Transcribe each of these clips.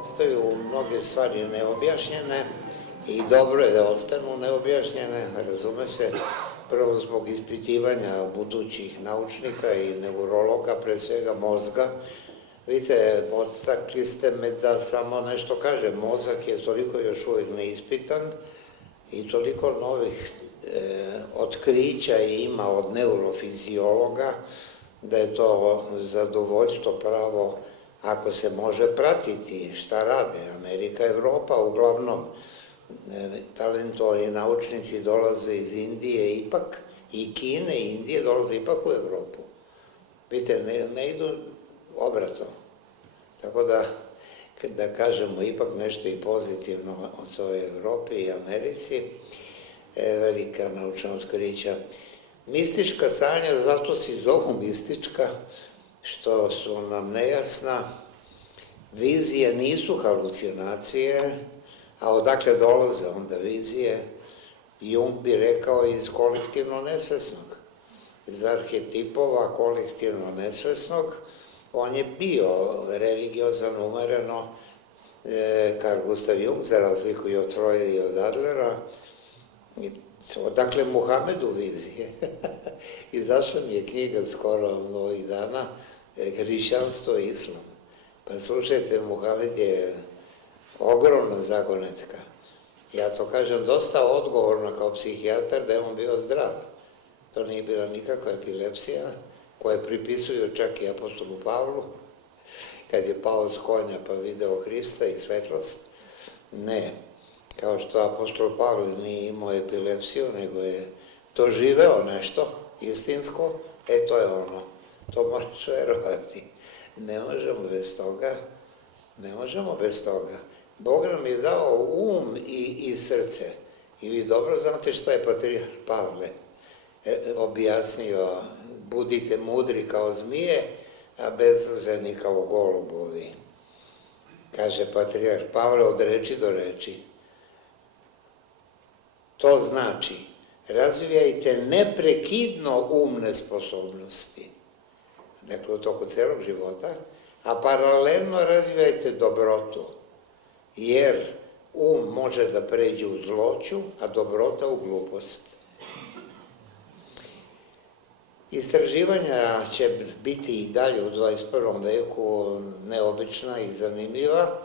Ostaju mnoge stvari neobjašnjene i dobro je da ostanu neobjašnjene, razume se, prvo zbog ispitivanja budućih naučnika i neurologa, pre svega mozga. Vidite, podstakli ste me da samo nešto kažem, mozak je toliko još uvijek neispitan i toliko novih otkrića ima od neurofiziologa, da je to zadovoljstvo pravo ako se može pratiti šta rade. Amerika, Evropa, uglavnom talentovani naučnici dolaze iz Indije ipak, i Kine i Indije dolaze ipak u Evropu. Vidite, ne idu obratom. Tako da kažemo ipak nešto i pozitivno o toj Evropi i Americi, velika naučna otkrića. Mistička stanja, zato se i zovu mistička, što su nam nejasna. Vizije nisu halucinacije, a odakle dolaze onda vizije? Jung bi rekao iz kolektivno nesvesnog, iz arhetipova kolektivno nesvesnog. On je bio religiozan umereno, Carl Gustav Jung, za razliku i od Freuda i od Adlera. Odakle Muhamedu vizije? Izašla mi je knjiga skoro ovih dana, Hrišćanstvo i islam. Pa slušajte, Muhamed je ogromna zagonetka. Ja to kažem dosta odgovorno kao psihijatar da je on bio zdrav. To nije bila nikakva epilepsija, koje pripisuju čak i apostolu Pavlu, kad je pao s konja pa video Hrista i svetlost. Ne, kao što apostol Pavle nije imao epilepsiju, nego je doživeo nešto istinsko, to je ono. To moraš verovati. Ne možemo bez toga. Ne možemo bez toga. Bog nam je dao um i srce. I vi dobro znate šta je patrijarh Pavle objasnio. Budite mudri kao zmije, a bezazleni kao golubovi. Kaže patrijarh Pavle od reči do reči. To znači, razvijajte neprekidno umne sposobnosti, dakle u toku celog života, a paralelno razvijajte dobrotu, jer može da pređe u zloću, a dobrota u glupost. Istraživanja će biti i dalje u 21. veku neobična i zanimljiva,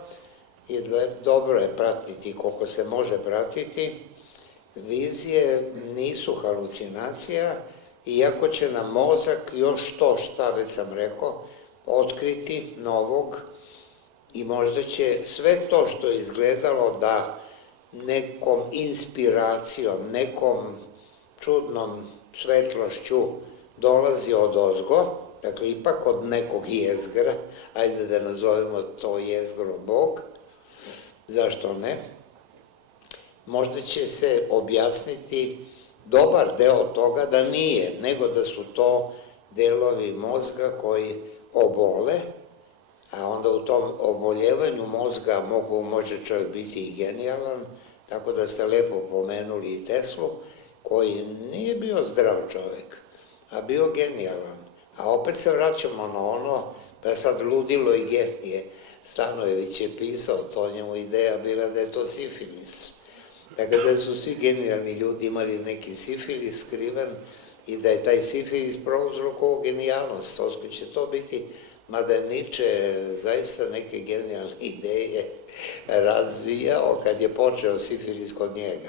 i dobro je pratiti koliko se može pratiti. Vizije nisu halucinacija, iako će nam mozak još to, šta već sam rekao, otkriti novog, i možda će sve to što je izgledalo da nekom inspiracijom, nekom čudnom svetlošću dolazi od ozgo, dakle ipak od nekog jezgra, ajde da nazovemo to jezgro Bog, zašto ne? Možda će se objasniti dobar deo toga da nije, nego da su to delovi mozga koji obole, a onda u tom oboljevanju mozga može čovjek biti i genijalan, tako da ste lepo pomenuli i Teslu, koji nije bio zdrav čovjek, a bio genijalan. A opet se vraćamo na ono, pa sad ludilo i genije. Stanojević je pisao, to njemu ideja bila da je to sifilis. Dakle, da su svi genijalni ljudi imali neki sifilis skriven i da je taj sifilis prouzrokovao genijalnost. Toliko će to biti, mada je Niče zaista neke genijalne ideje razvijao kad je počeo sifilis kod njega.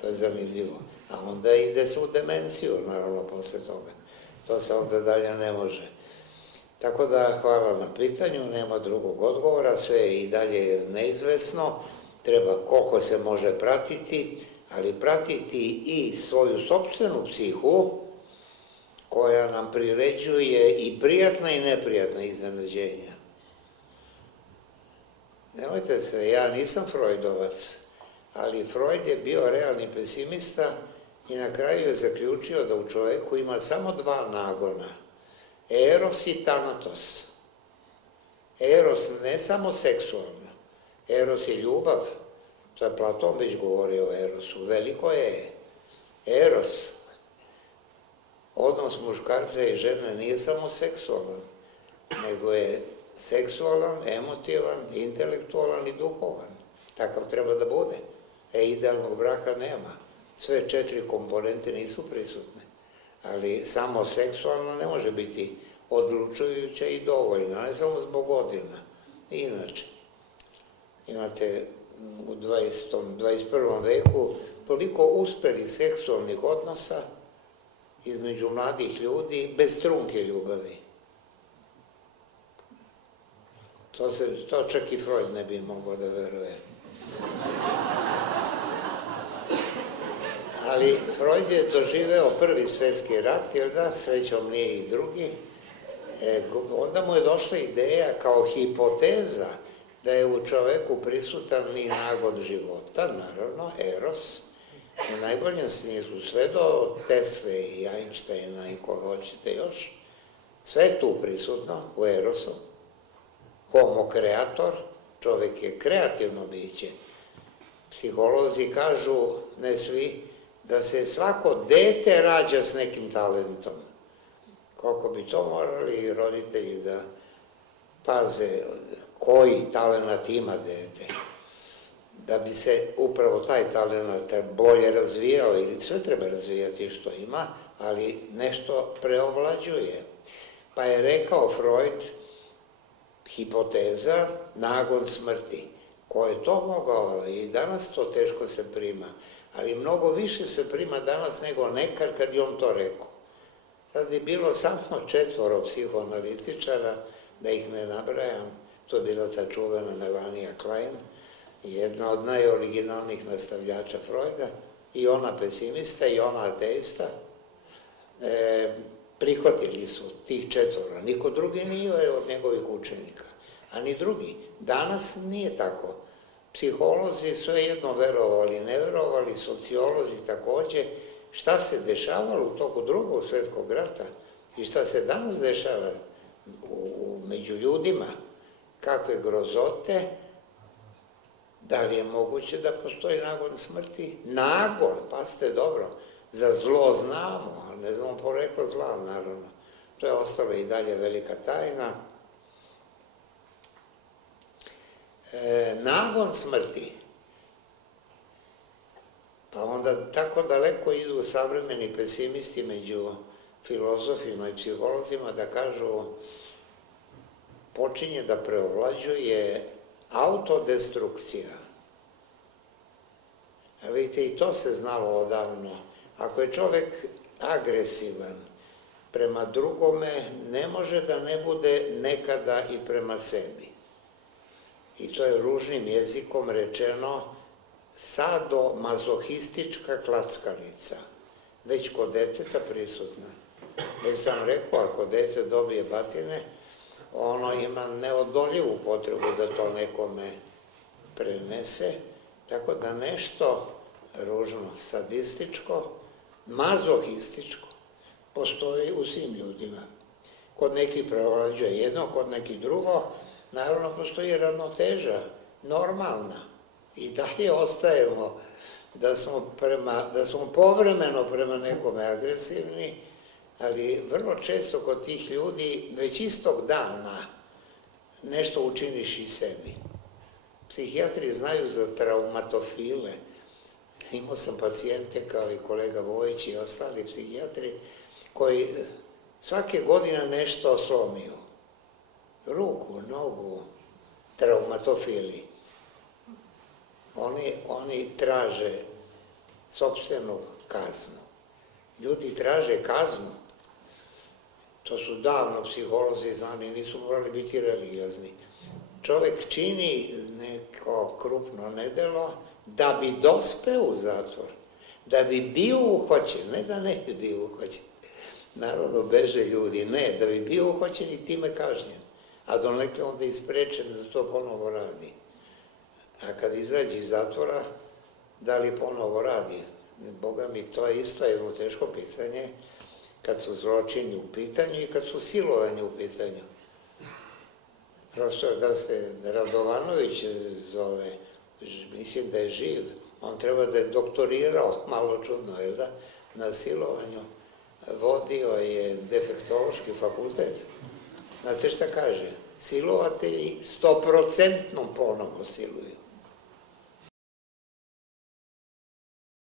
To je zanimljivo. A onda ide se u demenciju, naravno, posle toga. To se onda dalje ne može. Tako da, hvala na pitanju, nema drugog odgovora, sve je i dalje neizvesno. Treba koliko se može pratiti, ali pratiti i svoju sopstvenu psihu, koja nam priređuje i prijatna i neprijatna iznenađenja. Nemojte se, ja nisam Freudovac, ali Freud je bio realni pesimista i na kraju je zaključio da u čoveku ima samo dva nagona, eros i thanatos. Eros ne samo seksualno, eros je ljubav, to je Platon već govorio o erosu, veliko je eros. Odnos muškarca i žene nije samo seksualan, nego je seksualan, emotivan, intelektualan i duhovan. Takav treba da bude. Idealnog braka nema. Sve 4 komponente nisu prisutne. Ali samo seksualno ne može biti odlučujuća i dovoljna, ne samo zbog godina. Inače, imate u 21. veku toliko uspelih seksualnih odnosa između mladih ljudi bez trunke ljubavi. To čak i Freud ne bi mogao da veruje. Ali Freud je doživeo prvi svetski rat, jer da, srećom nije i drugi. Onda mu je došla ideja kao hipoteza da je u čoveku prisutan i nagon života, naravno, eros, u najboljem smislu, sve do Tesle i Einsteina i koga hoćete još, sve je tu prisutno u erosu. Homo kreator, čovek je kreativno biće. Psiholozi kažu, ne svi, da se svako dete rađa s nekim talentom. Koliko bi to morali roditelji da paze koji talenat ima dete, da bi se upravo taj talenat bolje razvijao, ili sve treba razvijati što ima, ali nešto preovlađuje. Pa je rekao Freud, hipoteza, nagon smrti. Ko je to mogao? I danas to teško se prima, ali mnogo više se prima danas nego nekad kad je on to rekao. Tad je bilo samo 4 psihoanalitičara, da ih ne nabrajam, to je bila ta čuvena Melania Klein, jedna od najoriginalnijih nastavljača Freuda, i ona pesimista i ona ateista. Prihvatili su tih 4, niko drugi nije od njegovih učenika, a ni drugi. Danas nije tako. Psiholozi svejedno verovali, ne verovali, sociolozi takođe. Šta se dešavalo u toku Drugog svetskog rata i šta se danas dešava među ljudima, kakve grozote, da li je moguće da postoji nagon smrti? Nagon, pazite dobro, za zlo znamo, ali ne znamo poreklo zla, naravno. To je ostala i dalje velika tajna. Nagon smrti, pa onda tako daleko idu savremeni pesimisti među filozofima i psiholozima da kažu počinje da preovlađuje autodestrukcija. A vidite, i to se znalo odavno. Ako je čovek agresivan prema drugome, ne može da ne bude nekada i prema sebi. I to je ružnim jezikom rečeno sadomazohistička klackalica, već kod deteta prisutna. Već sam rekao, ako dete dobije batine, ono ima neodoljivu potrebu da to nekome prenese, tako da nešto ružno, sadističko, mazohističko postoji u svim ljudima. Kod nekih preovlađuje jedno, kod nekih drugo, naravno postoji ravnoteža, normalna. I dalje ostajemo da smo povremeno prema nekome agresivni, ali vrlo često kod tih ljudi već istog dana nešto učiniš i sebi. Psihijatri znaju za traumatofile. Imao sam pacijente kao i kolega Vojić i ostali psihijatri koji svake godine nešto slomiju. Ruku, nogu, traumatofili. Oni traže sopstvenu kaznu. Ljudi traže kaznu. To su davno psiholozi znani, nisu morali biti religiozni. Čovek čini neko krupno nedelo da bi dospeo u zatvor, da bi bio uhvaćen, ne da ne bi bio uhvaćen. Naravno, beže ljudi, ne, da bi bio uhvaćen i time kažnjen, a donekle onda isprečen da to ponovo radi. A kad izađe iz zatvora, da li ponovo radi? Boga mi, to je isto jedno teško pitanje, kad su zločini u pitanju i kad su silovanje u pitanju. Profesor Radovanović zove, mislim da je živ, on treba da je doktorirao, malo čudno, je da, na silovanju, vodio je defektološki fakultet. Znate šta kaže? Silovatelji 100% ponovo siluju.